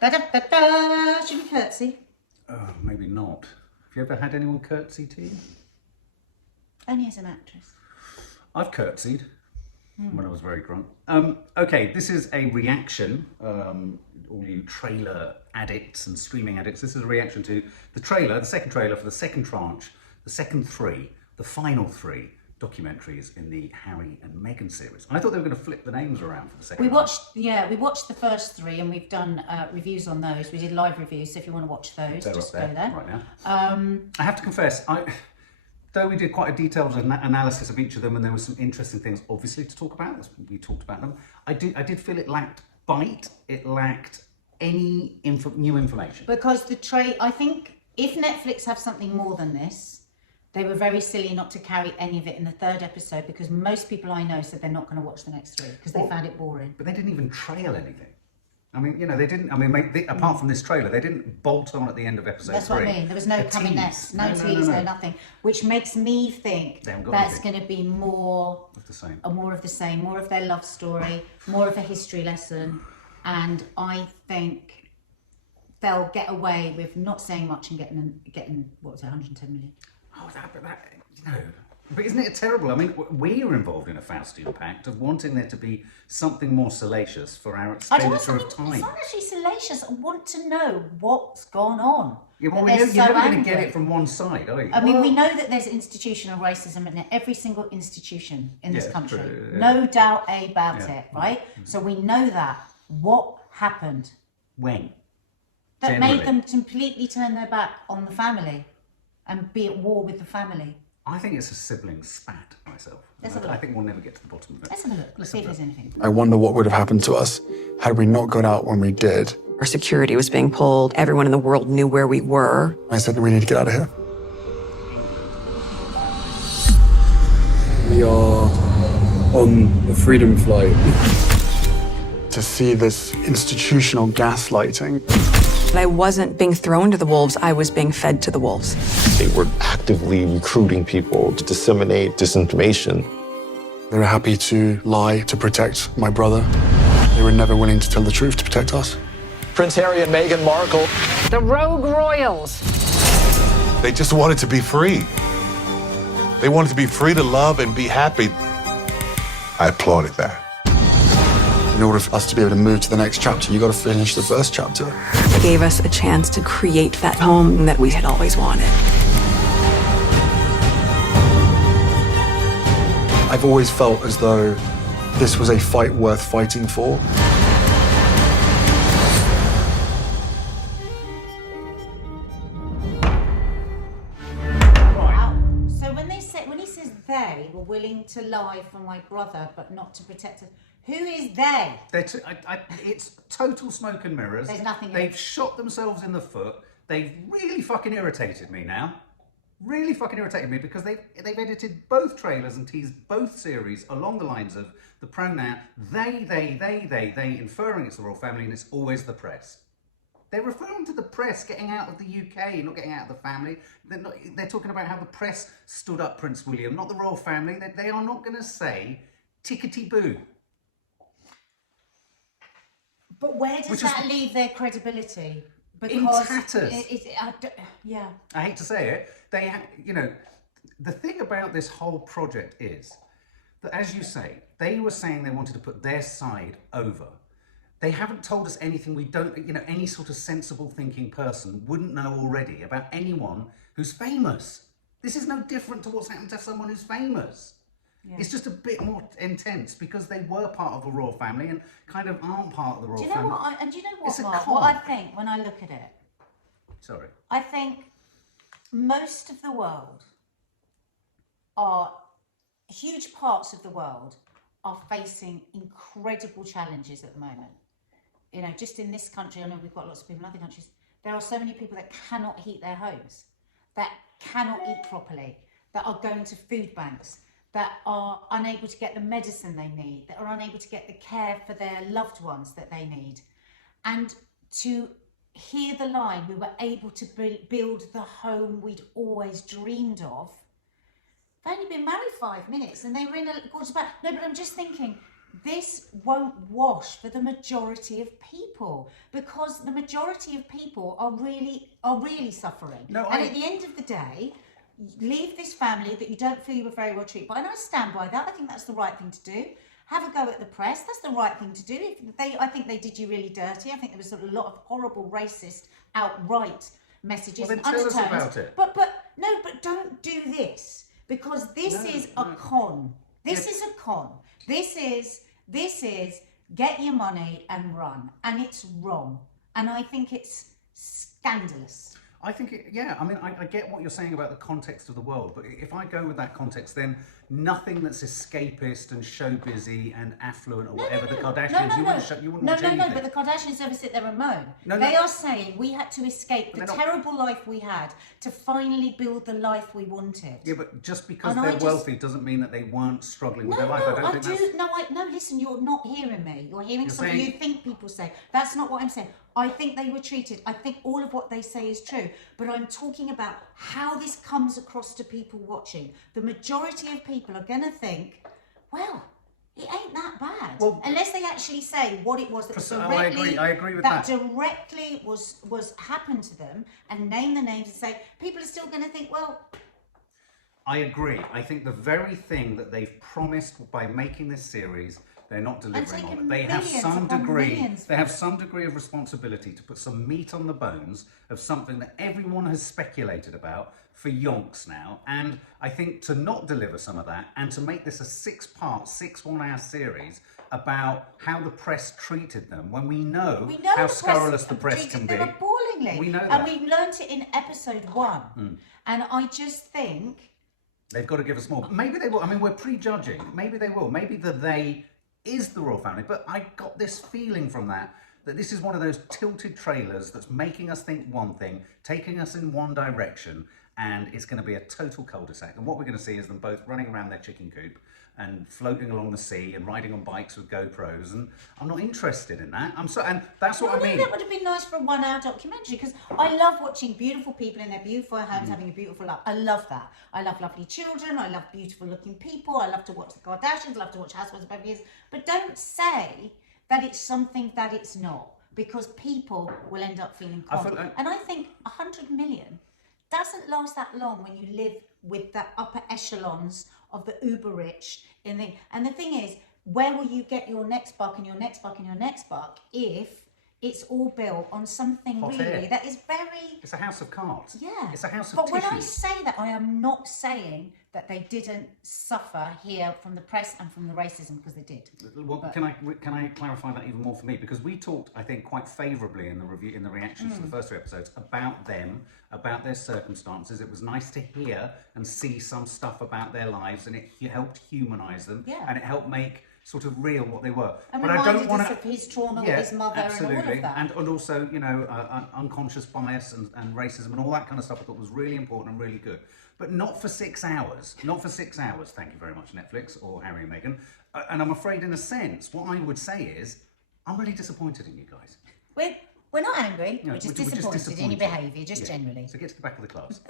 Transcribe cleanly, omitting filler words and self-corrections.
Should we curtsy? Oh, maybe not. Have you ever had anyone curtsy to you? Only as an actress. I've curtsied when I was very drunk. Okay, this is a reaction. All you trailer addicts and streaming addicts, this is a reaction to the trailer, the second trailer for the second tranche, the second three, the final three documentaries in the Harry and Meghan series. I thought they were going to flip the names around for the second. We watched the first three, and we've done reviews on those. We did live reviews, so if you want to watch those, They're just up there go there. right now. I have to confess, though we did quite a detailed analysis of each of them, and there were some interesting things, obviously, to talk about. We talked about them. I did feel it lacked bite. It lacked any new information. Because I think if Netflix have something more than this, they were very silly not to carry any of it in the third episode, because most people I know said they're not going to watch the next three because they found it boring. But they didn't even trail anything. I mean, they didn't. I mean, apart from this trailer, they didn't bolt on at the end of episode 3. That's what I mean. There was no coming next, no tease, no nothing, which makes me think that's going to be more of the same. More of the same, more of their love story, more of a history lesson, and I think they'll get away with not saying much and getting what was it, 110 million. Oh, but isn't it terrible? I mean, we are involved in a Faustian pact of wanting there to be something more salacious for our expenditure of time. It's not actually salacious. I want to know what's gone on. Yeah, well, you're never going to get it from one side, are you? I mean, we know that there's institutional racism in every single institution in this country. True, no doubt about it, right? So we know that. What happened? When? That made them completely turn their back on the family and be at war with the family. I think it's a sibling spat myself. I think we'll never get to the bottom of it. Let's have a look. Let's see if there's anything. I wonder what would have happened to us had we not got out when we did. Our security was being pulled. Everyone in the world knew where we were. I said, we need to get out of here. We are on a freedom flight. To see this institutional gaslighting. I wasn't being thrown to the wolves, I was being fed to the wolves. They were actively recruiting people to disseminate disinformation. They were happy to lie to protect my brother. They were never willing to tell the truth to protect us. Prince Harry and Meghan Markle. The rogue royals. They just wanted to be free. They wanted to be free to love and be happy. I applauded that. In order for us to be able to move to the next chapter, you got to finish the first chapter. It gave us a chance to create that home that we had always wanted. I've always felt as though this was a fight worth fighting for. Wow. So when he says they were willing to lie for my brother but not to protect us, who is they? It's total smoke and mirrors. There's nothing. They've shot themselves in the foot. They've really fucking irritated me now. Really fucking irritated me because they've edited both trailers and teased both series along the lines of the pronoun they, inferring it's the royal family, and it's always the press. They're referring to the press getting out of the UK, not getting out of the family. They're talking about how the press stood up Prince William, not the royal family. They are not going to say tickety-boo. But where does that leave their credibility? Because in tatters. Yeah. I hate to say it. The thing about this whole project is that, as you say, they were saying they wanted to put their side over. They haven't told us anything we don't, any sort of sensible thinking person wouldn't know already about anyone who's famous. This is no different to what's happened to someone who's famous. Yeah. It's just a bit more intense because they were part of the royal family and kind of aren't part of the royal family. Do you know what, Mark? What I think when I look at it? Sorry. I think most of the world huge parts of the world are facing incredible challenges at the moment. Just in this country, I know we've got lots of people in other countries, there are so many people that cannot heat their homes, that cannot eat properly, that are going to food banks, that are unable to get the medicine they need, that are unable to get the care for their loved ones that they need. And to hear the line, we were able to build the home we'd always dreamed of. They've only been married 5 minutes and they were in a gorgeous bath. No, but I'm just thinking, this won't wash for the majority of people, because the majority of people are really suffering. And at the end of the day, leave this family that you don't feel you were very well treated by, and I stand by that. I think that's the right thing to do. Have a go at the press. That's the right thing to do. I think they did you really dirty. I think there was a lot of horrible, racist, outright messages and undertones. Tell us about it. But don't do this, because this is a con. This is a con. This is get your money and run, and it's wrong. And I think it's scandalous. I think, I get what you're saying about the context of the world, but if I go with that context, then nothing that's escapist and showbizy and affluent or whatever the Kardashians, you wouldn't watch anything. But the Kardashians never sit there and moan. They are saying we had to escape the terrible life we had to finally build the life we wanted. Yeah, but just because they're wealthy doesn't mean that they weren't struggling with their life. Listen, you're not hearing me. You're hearing something you think people say. That's not what I'm saying. I think they were treated. I think all of what they say is true. But I'm talking about how this comes across to people watching. The majority of people are going to think, well, it ain't that bad. Well, unless they actually say what it was that directly, I agree with that. Directly was happened to them, and name the names and say, people are still going to think, well... I agree. I think the very thing that they've promised by making this series, they're not delivering on it. They have some degree of responsibility to put some meat on the bones of something that everyone has speculated about for yonks now. And I think to not deliver some of that and to make this a 6-part, 1-hour series about how the press treated them, when we know how scurrilous the press can be. Them appallingly. We know that. And we learnt it in episode 1. And I just think... They've got to give us more. Maybe they will. I mean, we're prejudging. Maybe they will. Maybe the they is the royal family. But I got this feeling from that this is one of those tilted trailers that's making us think one thing, taking us in one direction, and it's going to be a total cul-de-sac. And what we're going to see is them both running around their chicken coop and floating along the sea and riding on bikes with GoPros, and I'm not interested in that. And that's what I mean. That would have been nice for a 1-hour documentary, because I love watching beautiful people in their beautiful homes having a beautiful life. I love that. I love lovely children. I love beautiful looking people. I love to watch the Kardashians. I love to watch Housewives of Beverly Hills. But don't say that it's something that it's not, because people will end up feeling confident. And I think 100 million doesn't last that long when you live with the upper echelons of the uber rich. And the thing is, where will you get your next buck and your next buck and your next buck if it's all built on something that is very... It's a house of cards. Yeah. It's a house of But tissues. when I say that, I am not saying that they didn't suffer here from the press and from the racism, because they did. Well, can I clarify that even more for me? Because we talked, I think, quite favourably in the reactions to the first 3 episodes about them, about their circumstances. It was nice to hear and see some stuff about their lives, and it helped humanise them, and it helped make sort of real what they were. And but I don't want us of his trauma with his mother and all of that. And also, unconscious bias and racism and all that kind of stuff I thought was really important and really good. But not for 6 hours. Not for 6 hours. Thank you very much, Netflix or Harry and Meghan. And I'm afraid, in a sense, what I would say is, I'm really disappointed in you guys. We're not angry. We're just disappointed in your behaviour, generally. So get to the back of the class.